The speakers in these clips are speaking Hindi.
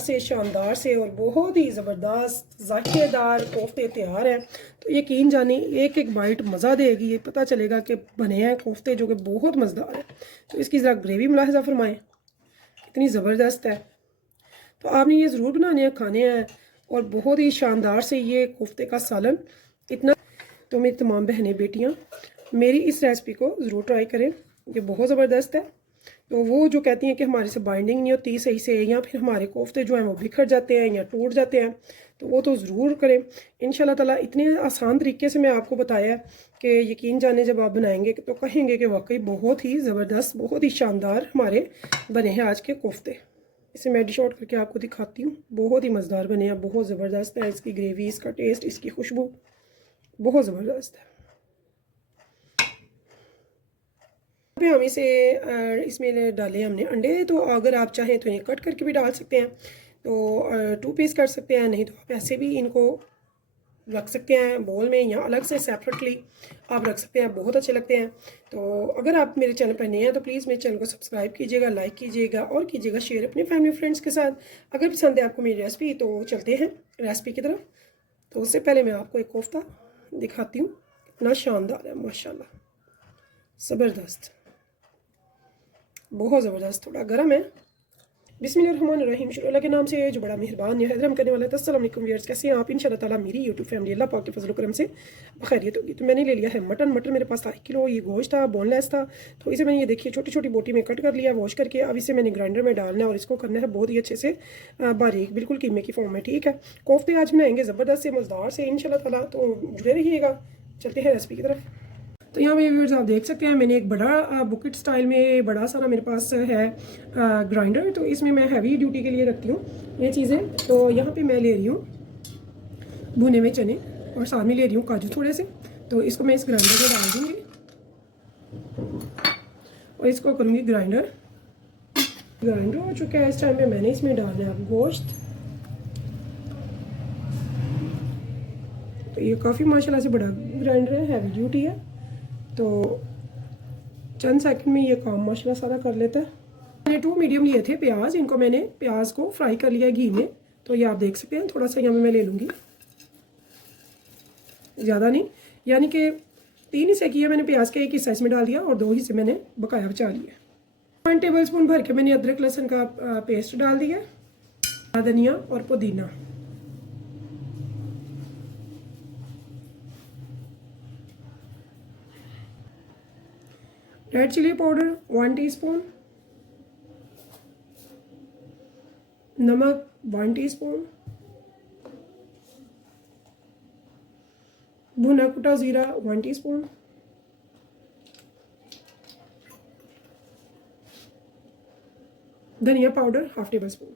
से शानदार से और बहुत ही ज़बरदस्त जायकेदार कोफ्ते तैयार हैं। तो यकीन जाने एक एक बाइट मज़ा देगी, ये पता चलेगा कि बने हैं कोफ्ते जो कि बहुत मज़ेदार है। तो इसकी ज़रा ग्रेवी मुलाहिज़ा फरमाएँ, कितनी ज़बरदस्त है। तो आपने ये ज़रूर बनाने हैं, खाने हैं। और बहुत ही शानदार से ये कोफ्ते का सालन इतना। तो मेरी तमाम बहनें बेटियाँ मेरी इस रेसिपी को ज़रूर ट्राई करें, ये बहुत ज़बरदस्त है। तो वो जो कहती हैं कि हमारे से बाइंडिंग नहीं होती सही से, या फिर हमारे कोफ्ते जो हैं वो बिखर जाते हैं या टूट जाते हैं, तो वो तो ज़रूर करें इंशाल्लाह ताला। इतने आसान तरीके से मैं आपको बताया कि यकीन जाने जब आप बनाएंगे तो कहेंगे कि वाकई बहुत ही ज़बरदस्त, बहुत ही शानदार हमारे बने हैं आज के कोफ्ते। इसे मैं डिश आउट करके आपको दिखाती हूँ। बहुत ही मज़ेदार बने हैं, बहुत ज़बरदस्त है। इसकी ग्रेवी, इसका टेस्ट, इसकी खुशबू बहुत ज़बरदस्त है। पे हम इसे इसमें डाले हमने अंडे। तो अगर आप चाहें तो ये कट करके भी डाल सकते हैं, तो 2 पीस कर सकते हैं, नहीं तो आप ऐसे भी इनको रख सकते हैं बोल में, या अलग से सेपरेटली आप रख सकते हैं, बहुत अच्छे लगते हैं। तो अगर आप मेरे चैनल पर नए हैं तो प्लीज़ मेरे चैनल को सब्सक्राइब कीजिएगा, लाइक कीजिएगा और कीजिएगा शेयर अपने फैमिली फ्रेंड्स के साथ। अगर पसंद है आपको मेरी रेसिपी तो चलते हैं रेसिपी की तरफ। तो उससे पहले मैं आपको एक कोफ्ता दिखाती हूँ, इतना शानदार है माशाल्लाह, ज़बरदस्त, बहुत ज़बरदस्त। थोड़ा गर्म है। बिस्मिल्लाहिर्रहमानिर्रहीम, शुरू अल्लाह के नाम से जो बड़ा मेहरबान निहायत रहम करने वाला है। अस्सलाम वालेकुम व्यूअर्स, कैसे हैं आप? इंशाल्लाह ताला मेरी यूट्यूब फैमिली अल्लाह पाक के फजल करम से खैरियत होगी। तो मैंने ले लिया है मटन। मेरे पास था 1 किलो। ये गोश्त था, बोनलेस था। तो इसे मैंने ये देखिए छोटी छोटी बोटी में कट कर लिया, वॉश करके। अब इसे मैंने ग्राइंडर में डालना है और इसको करना है बहुत ही अच्छे से बारीक, बिल्कुल कीमे की फॉर्म में। ठीक है, कोफ्ते आज बनाएंगे ज़बरदस्त से, मज़ेदार से इंशाल्लाह ताला। तो जुड़े रहिएगा, चलते हैं रेसिपी की तरफ। तो यहाँ पे व्यूअर्स आप देख सकते हैं मैंने एक बड़ा बुकेट स्टाइल में बड़ा सारा मेरे पास है ग्राइंडर। तो इसमें मैं हैवी ड्यूटी के लिए रखती हूँ ये चीज़ें। तो यहाँ पे मैं ले रही हूँ भुने हुए चने और साथ में ले रही हूँ काजू थोड़े से। तो इसको मैं इस ग्राइंडर में डाल दूँगी और इसको करूँगी ग्राइंडर हो चुका है। इस टाइम पे मैंने इसमें डालना है गोश्त। तो ये काफ़ी माशाल्लाह से बड़ा ग्राइंडर है, हैवी ड्यूटी है। तो चंद सेकंड में ये काम माशाल्लाह सारा कर लेता है। मैंने 2 मीडियम लिए थे प्याज, इनको मैंने प्याज को फ्राई कर लिया घी में। तो ये आप देख सकते हैं, थोड़ा सा यहाँ में मैं ले लूँगी, ज़्यादा नहीं, यानी कि 3 हिस्से किया मैंने प्याज के, 1 हिस्सा इसमें डाल दिया और 2 हिस्से मैंने बकाया बचा लिया। 1 टेबल स्पून भर के मैंने अदरक लहसुन का पेस्ट डाल दिया, धनिया और पुदीना। रेड चिली पाउडर 1 टीस्पून, नमक 1 टीस्पून, भुना कुटा ज़ीरा 1 टीस्पून, धनिया पाउडर 1/2 टेबल स्पून।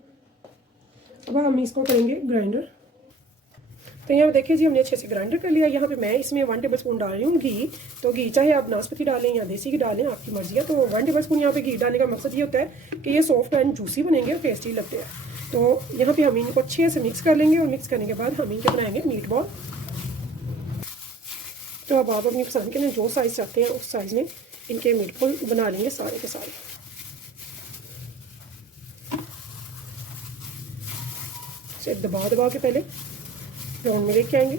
अब हम इसको करेंगे ग्राइंडर। तो यहाँ देखिए जी, हमने अच्छे से ग्राइंडर कर लिया। यहाँ पे मैं इसमें 1 टेबल स्पून डाल रही हूँ घी। तो घी चाहे आप नाशपाती डालें या देसी घी डालें, आपकी मर्जी है। तो 1 टेबल स्पून यहाँ पे घी डालने का मकसद ये होता है कि ये सॉफ्ट एंड जूसी बनेंगे और टेस्टी लगते हैं। तो यहाँ पे हम इनको अच्छे से मिक्स कर लेंगे और मिक्स करने के बाद हम इनके बनाएंगे मीट बॉल। तो अब आप अपनी पसंद के लिए जो साइज़ चाहते हैं उस साइज़ में इनके मीट बॉल बना लेंगे सारे के सारे। इसे दबा के पहले राउंड में लेके आएंगे।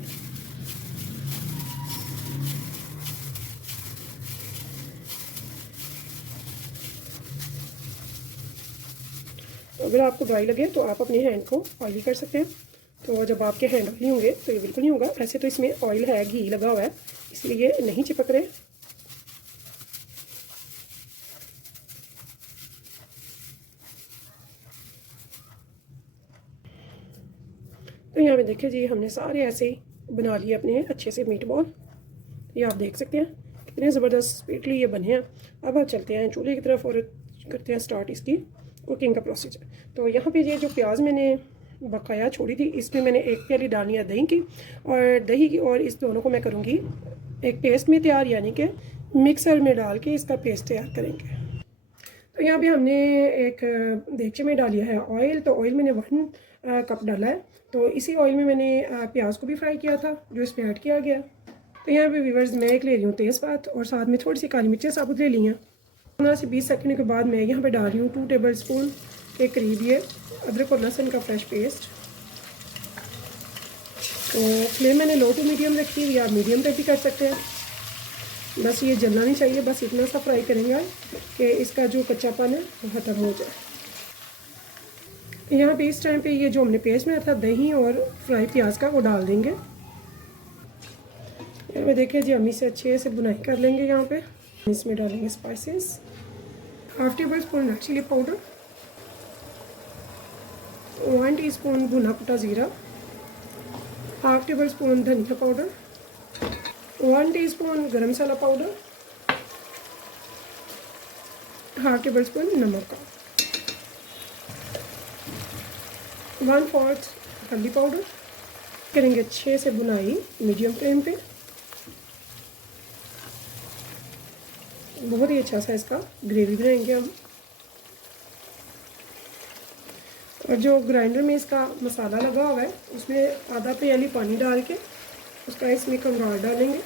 अगर आपको ड्राई लगे तो आप अपने हैंड को ऑयली कर सकते हैं। तो जब आपके हैंड ऑयली होंगे तो ये बिल्कुल नहीं होगा। ऐसे तो इसमें ऑयल है, घी लगा हुआ है, इसलिए ये नहीं चिपक रहे। तो यहाँ पे देखिए जी, हमने सारे ऐसे ही बना लिए अपने अच्छे से मीट बॉल। ये आप देख सकते हैं कितने ज़बरदस्त स्वीटली ये बने हैं। अब हम चलते हैं चूल्हे की तरफ और करते हैं स्टार्ट इसकी कुकिंग का प्रोसीजर। तो यहाँ पे ये जो प्याज मैंने बकाया छोड़ी थी, इसमें मैंने 1 प्याली डालनी है दही की, और दही की और इस दोनों को मैं करूँगी एक पेस्ट में तैयार, यानी कि मिक्सर में डाल के इसका पेस्ट तैयार करेंगे। तो यहाँ पे हमने एक देगचे में डालिया है ऑयल। तो ऑयल मैंने 1 कप डाला है। तो इसी ऑयल में मैंने प्याज को भी फ्राई किया था जो इसमें ऐड किया गया। तो यहाँ पे व्यूअर्स मैं एक ले रही हूँ तेज़पात और साथ में थोड़ी सी काली मिर्चें साबुत ले ली हैं। 15 से 20 सेकंड के बाद मैं यहाँ पे डाल रही हूँ 2 टेबल स्पून के करीब ये अदरक और लहसुन का फ्रेश पेस्ट। तो फ्लेम मैंने लो टू मीडियम रखी हुई, आप मीडियम पे भी कर सकते हैं। बस ये जलना नहीं चाहिए, बस इतना सा फ्राई करेंगे कि इसका जो कच्चापन है वो ख़त्म हो जाए। यहाँ पे इस टाइम पे ये जो हमने पेस्ट बनाया था दही और फ्राई प्याज का वो डाल देंगे। यहाँ पे देखिए जी हम इसे अच्छे से बुनाई कर लेंगे। यहाँ पे इसमें डालेंगे spices, 1/2 table spoon red chilli powder, 1 teaspoon भुना कुटा ज़ीरा, 1/2 टेबल स्पून धनिया powder, 1 teaspoon garam masala powder, 1/2 table spoon नमक का, 1/4 हल्दी पाउडर। करेंगे अच्छे से बुनाई मीडियम फ्लेम पे। बहुत ही अच्छा सा इसका ग्रेवी बनाएंगे हम। और जो ग्राइंडर में इसका मसाला लगा हुआ है उसमें आधा प्याली पानी डाल के उसका इसमें कंगार डालेंगे।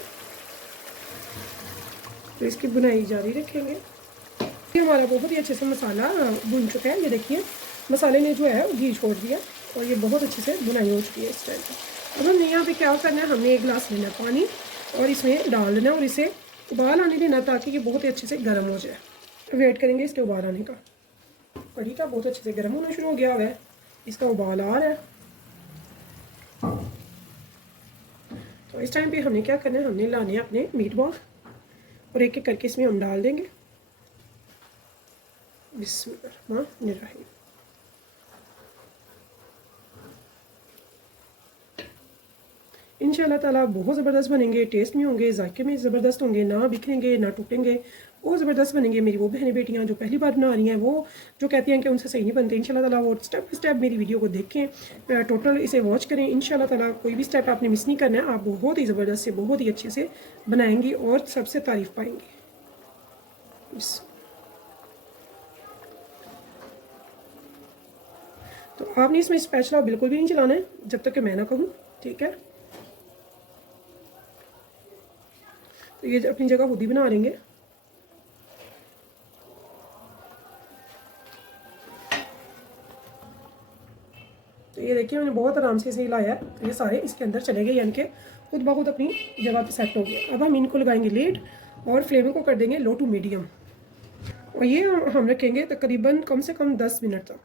तो इसकी बुनाई जारी रखेंगे। ये हमारा बहुत ही अच्छे से मसाला भुन चुका है। ये देखिए मसाले ने जो है घी छोड़ दिया और ये बहुत अच्छे से बुनाई हो चुकी है इस टाइम पर। अब हमने यहाँ पे क्या करना है, हमने 1 गिलास लेना है पानी और इसमें डाल देना और इसे उबाल आने देना ताकि ये बहुत ही अच्छे से गर्म हो जाए। वेट करेंगे इसके उबाल आने का। कढ़ी का बहुत अच्छे से गर्म होना शुरू हो गया हुआ है, इसका उबाल आ रहा है। तो इस टाइम पे हमने क्या करना है, हमने लाने हैं अपने मीट बॉल और एक एक करके इसमें हम डाल देंगे। बिस्मिल्लाहिर्रहमानिर्रहीम। इंशाल्लाह ताला बहुत ज़बरदस्त बनेंगे, टेस्ट में होंगे, जायके में ज़बरदस्त होंगे, ना बिखरेंगे ना टूटेंगे, बहुत ज़बरदस्त बनेंगे। मेरी वो बहनें बेटियां जो पहली बार बना रही हैं वो जो कहती हैं कि उनसे सही नहीं बनते, इंशाल्लाह ताला वो स्टेप बाय स्टेप मेरी वीडियो को देखें, टोटल इसे वॉच करें। इंशाल्लाह ताला कोई भी स्टेप आपने मिस नहीं करना है, आप बहुत ही ज़बरदस्त से बहुत ही अच्छे से बनाएंगी और सबसे तारीफ़ पाएंगी। तो आपने इसमें स्पैचुला बिल्कुल भी नहीं चलाना है जब तक कि मैं ना कहूँ, ठीक है। तो ये अपनी जगह खुद ही बना लेंगे। तो ये देखिए मैंने बहुत आराम से इसे हिलाया है, तो ये सारे इसके अंदर चले गए, यानी कि खुद ब खुद अपनी जगह पे सेट हो गया। अब हम इनको लगाएंगे लीड और फ्लेम को कर देंगे लो टू मीडियम और ये हम रखेंगे तकरीबन कम से कम 10 मिनट तक।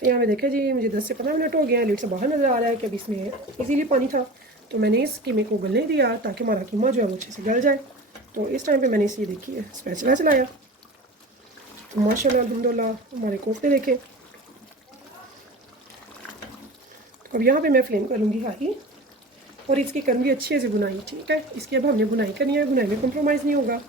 तो यहाँ पे देखिए जी मुझे 10 से 15 मिनट हो गए हैं। लीड से बाहर नज़र आ रहा है कि अभी इसमें इजीली पानी था, तो मैंने इस कीमे को गलने दिया ताकि हमारा कीमा जो है वो अच्छे से गल जाए। तो इस टाइम पे मैंने इसे देखिए स्पैचुला चलाया, तो माशाल्लाह अल्हम्दुलिल्लाह हमारे कोफ्ते देखे। तो अब यहाँ पे मैं फ्लेम करूँगी हाई और इसकी करूँगी अच्छे से बुनाई, ठीक है। इसकी अब हमने बुनाई करनी है, बुनाई में कम्प्रोमाइज़ नहीं होगा।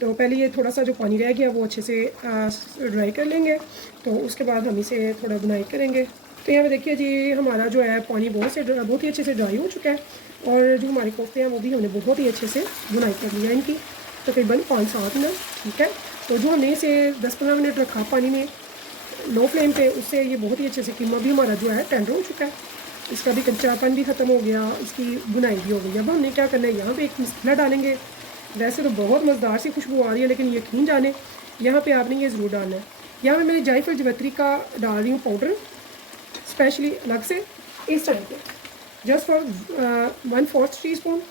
तो पहले ये थोड़ा सा जो पानी रह गया वो अच्छे से ड्राई कर लेंगे, तो उसके बाद हम इसे थोड़ा बुनाई करेंगे। तो यहाँ पे देखिए जी हमारा जो है पानी बहुत ही अच्छे से ड्राई हो चुका है और जो हमारे कोफ्ते हैं वो भी हमने बहुत ही अच्छे से बुनाई कर लिया इनकी, तकरीबन 5-7 मिनट, ठीक है। तो जो हमने इसे 10-15 मिनट रखा पानी में लो फ्लेम पे, उससे ये बहुत ही अच्छे से कीमा भी हमारा जो है टेंडर हो चुका है, इसका भी कच्चापन भी ख़त्म हो गया, इसकी बुनाई भी हो गई। अब हमने क्या करना है, यहाँ पे एक मसाला डालेंगे। वैसे तो बहुत मज़ेदार सी खुशबू आ रही है, लेकिन यकीन जाने यहाँ पे आपने ये ज़रूर डालना है। यहाँ पे मैंने जायफल जवैत्री का डाल रही हूँ पाउडर, स्पेशली अलग से इस टाइम पे जस्ट फॉर 1/4 टीस्पून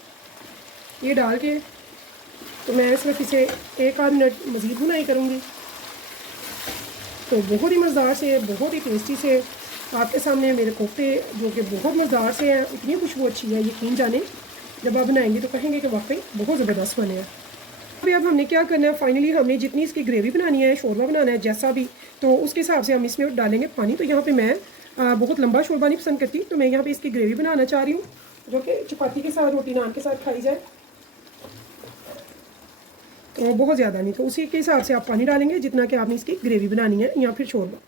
ये डाल के, तो मैं सिर्फ इसे 1-8 मिनट मज़ीद बुनाई करूँगी। तो बहुत ही मज़ेदार से बहुत ही टेस्टी से आपके सामने मेरे कोफ्ते जो कि बहुत मज़ेदार से हैं, इतनी खुशबू अच्छी है, यकीन जाने जब आप बनाएंगे तो कहेंगे कि वाकई बहुत ज़बरदस्त बने हैं। अभी अब हमने क्या करना है, फाइनली हमने जितनी इसकी ग्रेवी बनानी है, शोरबा बनाना है जैसा भी, तो उसके हिसाब से हम इसमें डालेंगे पानी। तो यहाँ पे मैं बहुत लंबा शोरबा नहीं पसंद करती, तो मैं यहाँ पे इसकी ग्रेवी बनाना चाह रही हूँ जो कि चपाती के साथ, रोटी नान के साथ खाई जाए, तो बहुत ज़्यादा नहीं। तो उसी के हिसाब से आप पानी डालेंगे जितना कि आपने इसकी ग्रेवी बनानी है या फिर शोरबा,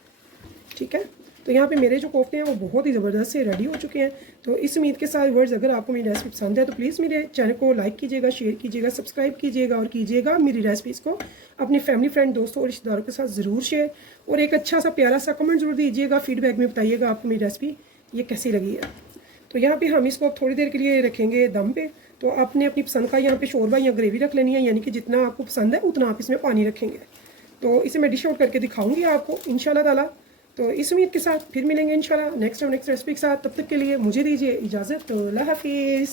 ठीक है। तो यहाँ पे मेरे जो कोफ्ते हैं वो बहुत ही ज़बरदस्त से रेडी हो चुके हैं। तो इस उम्मीद के साथ वर्ड्स, अगर आपको मेरी रेसिपी पसंद है तो प्लीज़ मेरे चैनल को लाइक कीजिएगा, शेयर कीजिएगा, सब्सक्राइब कीजिएगा और कीजिएगा मेरी रेसिपीज़ को अपने फैमिली, फ्रेंड, दोस्तों और रिश्तेदारों के साथ ज़रूर शेयर, और एक अच्छा सा प्यारा सा कमेंट ज़रूर दीजिएगा, फीडबैक में बताइएगा आपको मेरी रेसिपी ये कैसी लगी है। तो यहाँ पर हम इसको थोड़ी देर के लिए रखेंगे दम पे। तो आपने अपनी पसंद का यहाँ पे शोरबा या ग्रेवी रख लेनी है, यानी कि जितना आपको पसंद है उतना आप इसमें पानी रखेंगे। तो इसे मैं डिश आउट करके दिखाऊंगी आपको इंशाल्लाह ताला। तो इस उम्मीद के साथ फिर मिलेंगे इंशाल्लाह नेक्स्ट रेसिपी के साथ। तब तक के लिए मुझे दीजिए इजाज़त। तो अल्लाह हाफिज़।